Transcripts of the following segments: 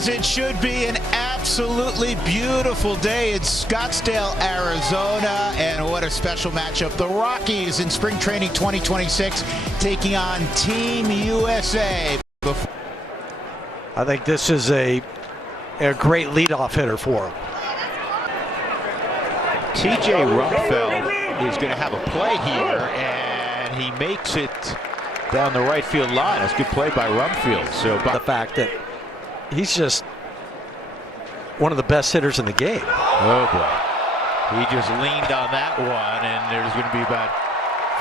is. It should be an absolutely beautiful day in Scottsdale, Arizona. And what a special matchup. The Rockies in spring training 2026 taking on Team USA. I think this is a great leadoff hitter for him. TJ Rumfeld is going to have a play here, and he makes it down the right field line. That's a good play by Rumfield. So the fact that he's just one of the best hitters in the game. Oh boy. He just leaned on that one, and there's going to be about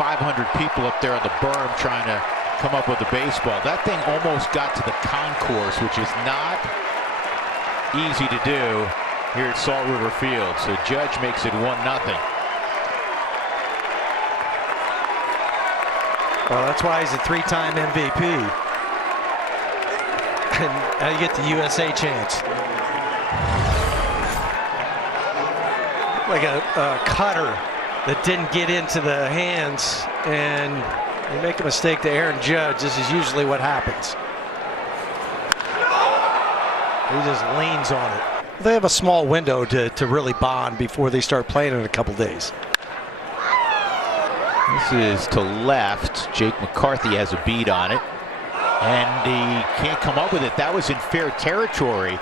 500 people up there on the berm trying to come up with a baseball. That thing almost got to the concourse, which is not easy to do here at Salt River Field. So Judge makes it 1-0. Well, that's why he's a three-time MVP. And now you get the USA chance. Like a cutter that didn't get into the hands, and you make a mistake to Aaron Judge. This is usually what happens. He just leans on it. They have a small window to really bond before they start playing in a couple days. This is to left. Jake McCarthy has a beat on it, and he can't come up with it. That was in fair territory,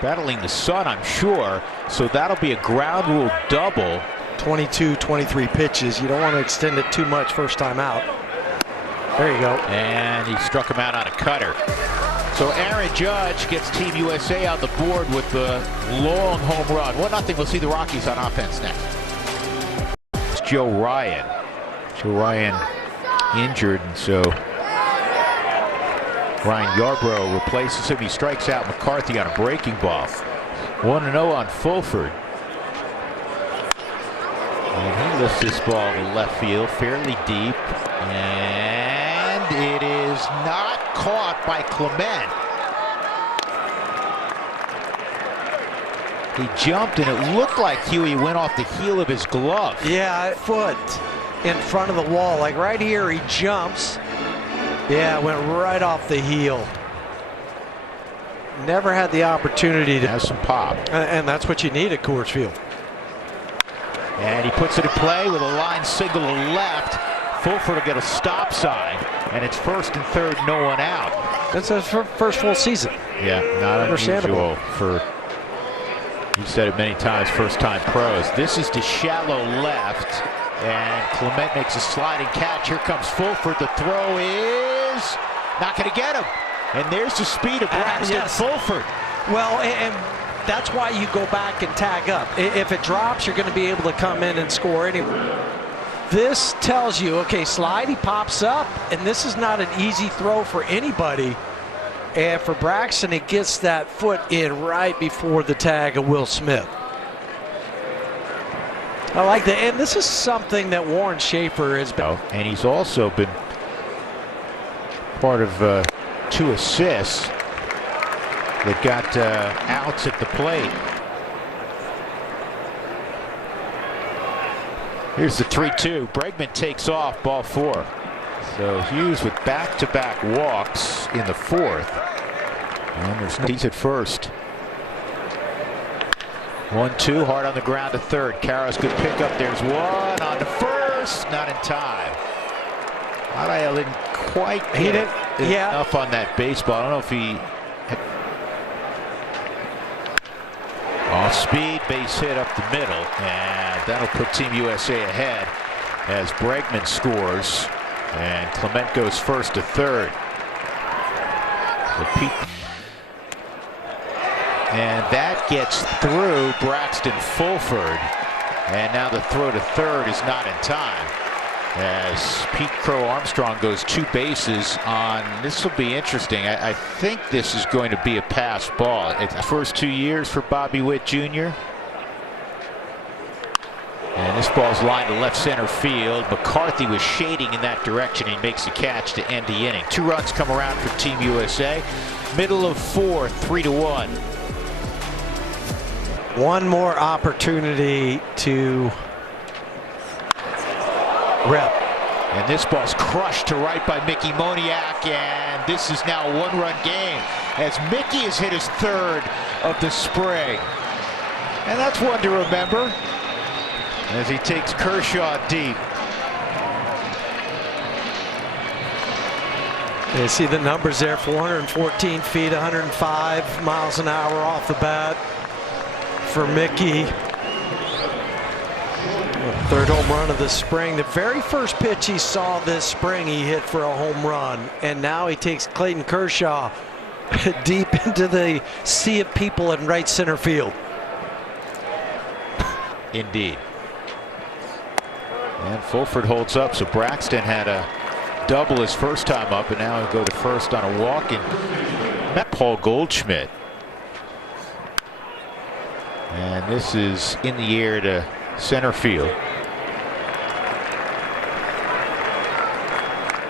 battling the sun, I'm sure. So that'll be a ground rule double. 22, 23 pitches. You don't want to extend it too much first time out. There you go. And he struck him out on a cutter. So Aaron Judge gets Team USA on the board with the long home run. 1-0. We'll see the Rockies on offense next. It's Joe Ryan. Joe Ryan injured, and so Ryan Yarbrough replaces him. He strikes out McCarthy on a breaking ball. 1-0 on Fulford. And he lifts this ball to left field fairly deep, and it is not caught by Clement. He jumped, and it looked like Huey went off the heel of his glove. Yeah, foot in front of the wall, like right here. He jumps. Yeah, went right off the heel. Never had the opportunity to have some pop, and that's what you need at Coors Field. And he puts it in play with a line single to left. Fulford will get a stop sign, and it's first and third, no one out. That's his first full season. Yeah, not unusual for, you said it many times, first-time pros. This is to shallow left, and Clement makes a sliding catch. Here comes Fulford. The throw is not going to get him. And there's the speed of Braxton Fulford. Well, and that's why you go back and tag up. If it drops, you're going to be able to come in and score anyway. This tells you, okay, slide, he pops up, and this is not an easy throw for anybody. And for Braxton, it gets that foot in right before the tag of Will Smith. I like that, and this is something that Warren Schaefer has been. And he's also been part of 2 assists that got outs at the plate. Here's the 3-2. Bregman takes off, ball 4. So Hughes with back-to-back walks in the 4th. And he's at first. 1-2, hard on the ground to third. Carroll's good pickup. There's one on the first, not in time. Lyle didn't quite get enough on that baseball. I don't know if he off speed, base hit up the middle, and that'll put Team USA ahead as Bregman scores, and Clement goes first to third. And that gets through Braxton Fulford, and now the throw to third is not in time as Pete Crow Armstrong goes 2 bases on. This will be interesting. I think this is going to be a pass ball. It's the first 2 years for Bobby Witt Jr. And this ball's lined to left center field. McCarthy was shading in that direction. He makes the catch to end the inning. 2 runs come around for Team USA. Middle of 4, 3-1. One more opportunity to rep. And this ball's crushed to right by Mickey Moniak, and this is now a one-run game as Mickey has hit his third of the spring. And that's one to remember as he takes Kershaw deep. You see the numbers there, 414 feet, 105 miles an hour off the bat for Mickey. Third home run of the spring. The very first pitch he saw this spring, he hit for a home run. And now he takes Clayton Kershaw deep into the sea of people in right center field. Indeed. And Fulford holds up, so Braxton had a double his first time up, and now he'll go to first on a walk. And Paul Goldschmidt. And this is in the air to center field.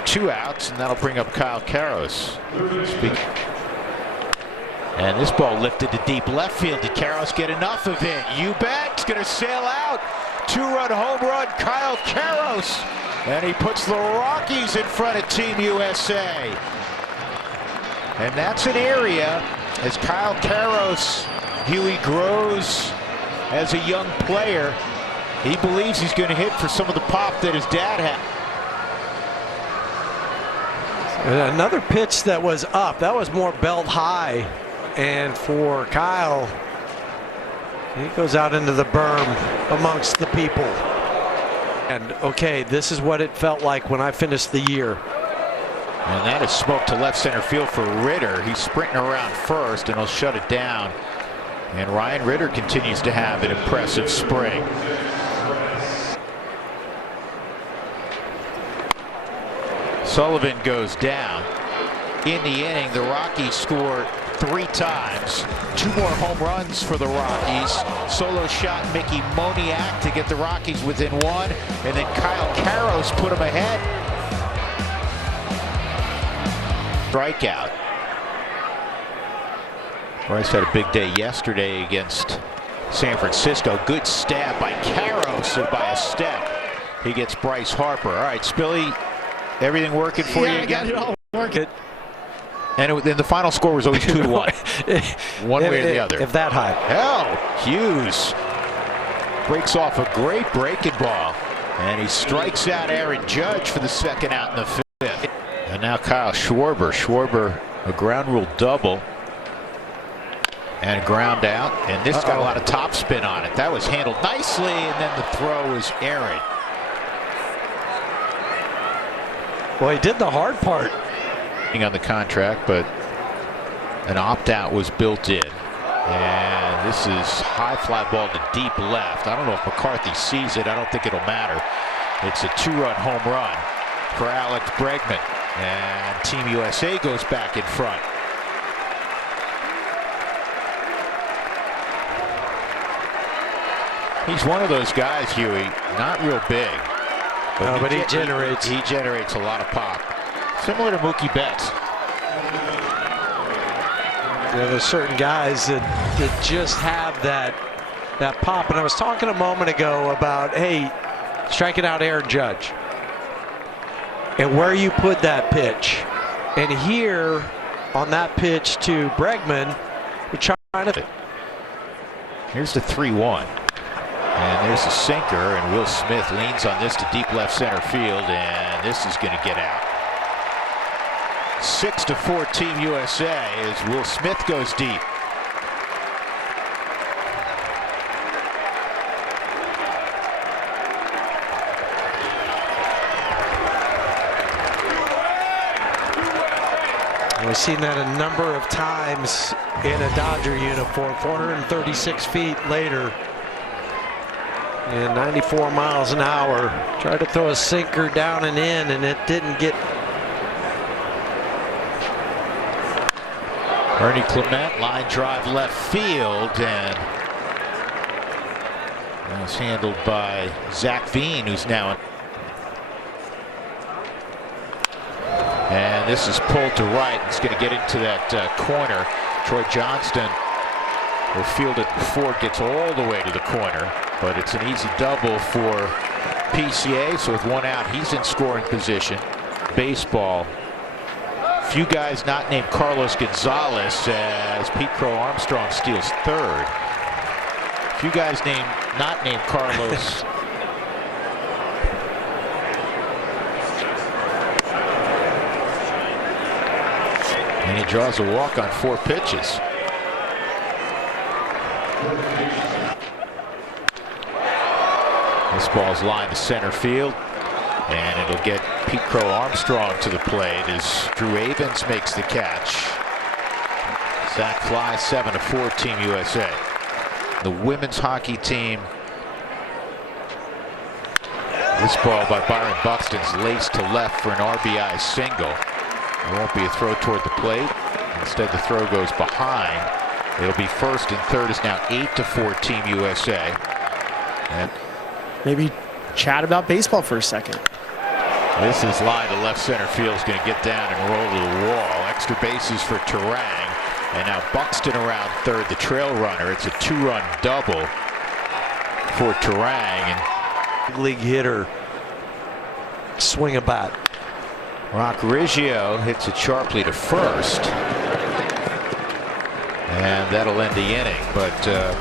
2 outs, and that'll bring up Kyle Karros. And this ball lifted to deep left field. Did Karros get enough of it? You bet. It's going to sail out. 2-run home run, Kyle Karros. And he puts the Rockies in front of Team USA. And that's an area as Kyle Karros, Huey, grows as a young player. He believes he's going to hit for some of the pop that his dad had. Another pitch that was up, that was more belt high. And for Kyle, he goes out into the berm amongst the people. And okay, this is what it felt like when I finished the year. And that is smoke to left center field for Ritter. He's sprinting around first, and he'll shut it down. And Ryan Ritter continues to have an impressive spring. Sullivan goes down. In the inning, the Rockies score 3 times. 2 more home runs for the Rockies. Solo shot Mickey Moniak to get the Rockies within 1. And then Kyle Karros put them ahead. Strikeout. Bryce had a big day yesterday against San Francisco. Good stab by Karros, and by a step he gets Bryce Harper. All right, Spilly, everything working for you again? I got it all working. And then the final score was always 2-1. One way or the other. If that high. Hell, Hughes breaks off a great breaking ball. And he strikes out Aaron Judge for the second out in the 5th. And now Kyle Schwarber. Schwarber, a ground rule double. And a ground out. And this got a lot of top spin on it. That was handled nicely. And then the throw was errant. Well, he did the hard part On the contract, but an opt-out was built in. And this is high fly ball to deep left. I don't know if McCarthy sees it. I don't think it'll matter. It's a 2-run home run for Alex Bregman. And Team USA goes back in front. He's one of those guys, Huey, not real big. But he generates. He generates a lot of pop. Similar to Mookie Betts. There's certain guys that just have that pop. And I was talking a moment ago about, hey, striking out Aaron Judge. And where you put that pitch. And here, on that pitch to Bregman, we're trying to... Here's the 3-1. And there's a sinker, and Will Smith leans on this to deep left center field, and this is going to get out. 6-4 Team USA as Will Smith goes deep. We've seen that a number of times in a Dodger uniform. 436 feet later. And 94 miles an hour. Tried to throw a sinker down and in, and it didn't get. Ernie Clement, line drive left field, and that was handled by Zach Veen, who's now in. And this is pulled to right. It's going to get into that corner. Troy Johnston will field it before it gets all the way to the corner. But it's an easy double for PCA, so with one out, he's in scoring position. Baseball. Few guys not named Carlos Gonzalez as Pete Crow Armstrong steals third. Few guys not named Carlos. And he draws a walk on 4 pitches. This ball's lined to center field, and it'll get Pete Crow Armstrong to the plate as Drew Avens makes the catch. Sac fly, 7-4 Team USA. The women's hockey team. This ball by Byron Buxton's laced to left for an RBI single. It won't be a throw toward the plate. Instead, the throw goes behind. It'll be first and third is now 8-4 Team USA. And maybe chat about baseball for a second. This is line to left center field. Is going to get down and roll to the wall. Extra bases for Terang. And now Buxton around third, the trail runner. It's a 2-run double for Terang. And league hitter swing a bat. Rock Riggio hits it sharply to first. And that'll end the inning. But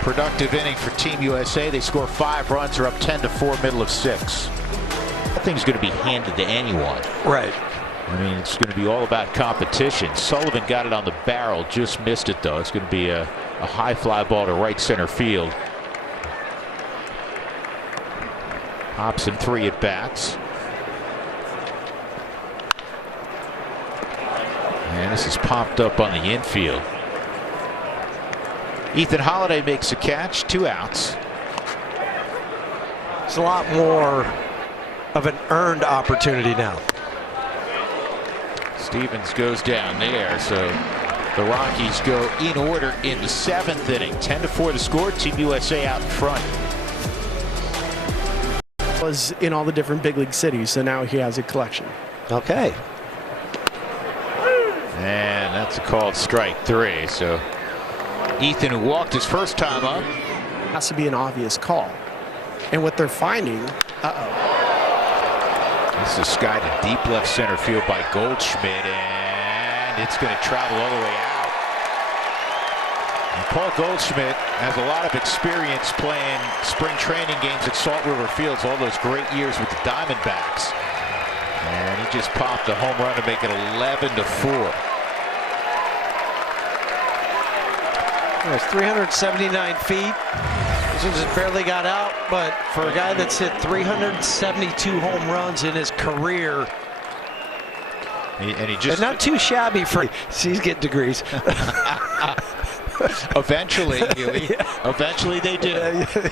productive inning for Team USA. They score 5 runs. They're up 10-4, middle of 6. Nothing's going to be handed to anyone. Right. I mean, it's going to be all about competition. Sullivan got it on the barrel, just missed it though. It's going to be a high fly ball to right center field. Hobson 3 at bats. And this is popped up on the infield. Ethan Holiday makes a catch, 2 outs. It's a lot more of an earned opportunity now. Stevens goes down there, so the Rockies go in order in the 7th inning. 10-4 the score. Team USA out in front. Was in all the different big league cities, so now he has a collection. Okay. And that's a called strike 3. So Ethan, who walked his first time up, has to be an obvious call. And what they're finding, this is skied to deep left center field by Goldschmidt, and it's going to travel all the way out. And Paul Goldschmidt has a lot of experience playing spring training games at Salt River Fields, all those great years with the Diamondbacks. And he just popped a home run to make it 11-4. It's 379 feet. This one just barely got out, but for a guy that's hit 372 home runs in his career, and he just not too shabby for. He's getting degrees. Eventually, eventually they do.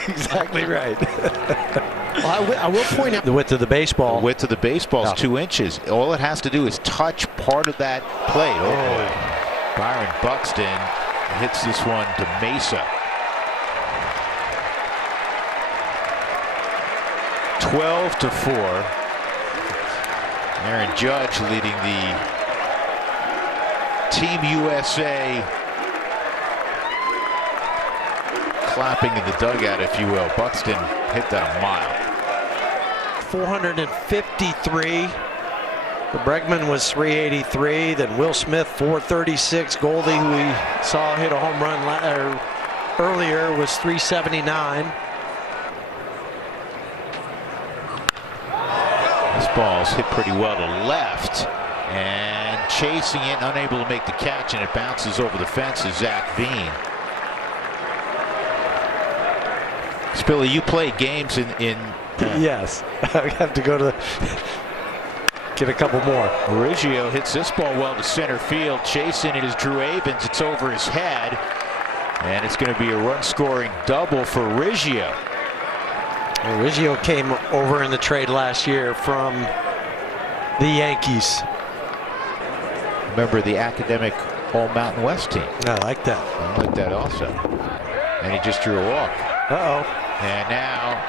Exactly right. Well, I will point out the width of the baseball. The width of the baseball is 2 inches. All it has to do is touch part of that plate. Oh boy. Byron Buxton hits this one to Mesa. 12-4. Aaron Judge leading the Team USA, clapping in the dugout, if you will. Buxton hit that a mile. 453. The Bregman was 383. Then Will Smith 436. Goldie, who we saw hit a home run earlier, was 379. This ball's hit pretty well to left, and chasing it, unable to make the catch, and it bounces over the fence is Zach Veen. Spilly, you play games in Yes, I have to go to get a couple more. Riggio hits this ball well to center field. Chasing it is Drew Avens. It's over his head, and it's going to be a run-scoring double for Riggio. Well, Riggio came over in the trade last year from the Yankees. Remember the academic All-Mountain West team. I like that. I like that also. And he just drew a walk. Uh-oh. And now,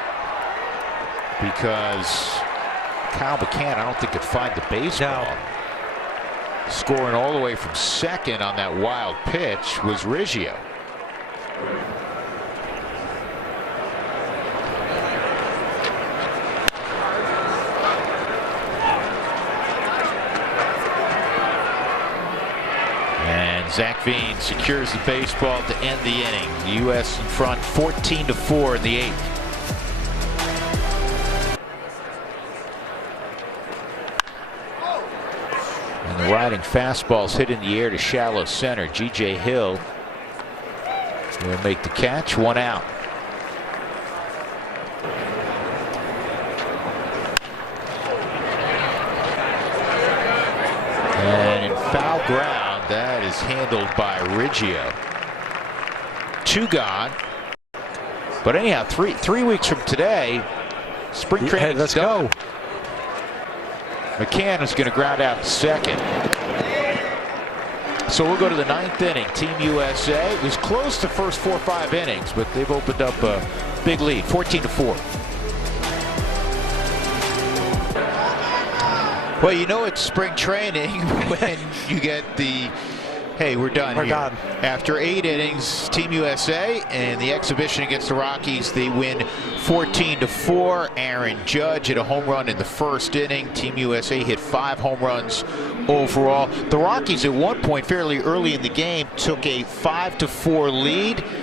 because Kyle McCann, I don't think could find the baseball. No. Scoring all the way from second on that wild pitch was Riggio. Zach Veen secures the baseball to end the inning. The U.S. in front 14-4 in the 8th. And the riding fastball's hit in the air to shallow center. G.J. Hill will make the catch. 1 out. And in foul ground, that is handled by Riggio. 2 gone. But anyhow, three weeks from today, spring training. Hey, let's go. McCann is going to ground out to second. So we'll go to the 9th inning. Team USA. It was close to first 4 or 5 innings, but they've opened up a big lead, 14-4. Well, you know it's spring training when you get the, hey, we're done We're here. done. After 8 innings, Team USA and the exhibition against the Rockies, they win 14-4. Aaron Judge hit a home run in the 1st inning. Team USA hit 5 home runs overall. The Rockies at one point fairly early in the game took a 5-4 lead.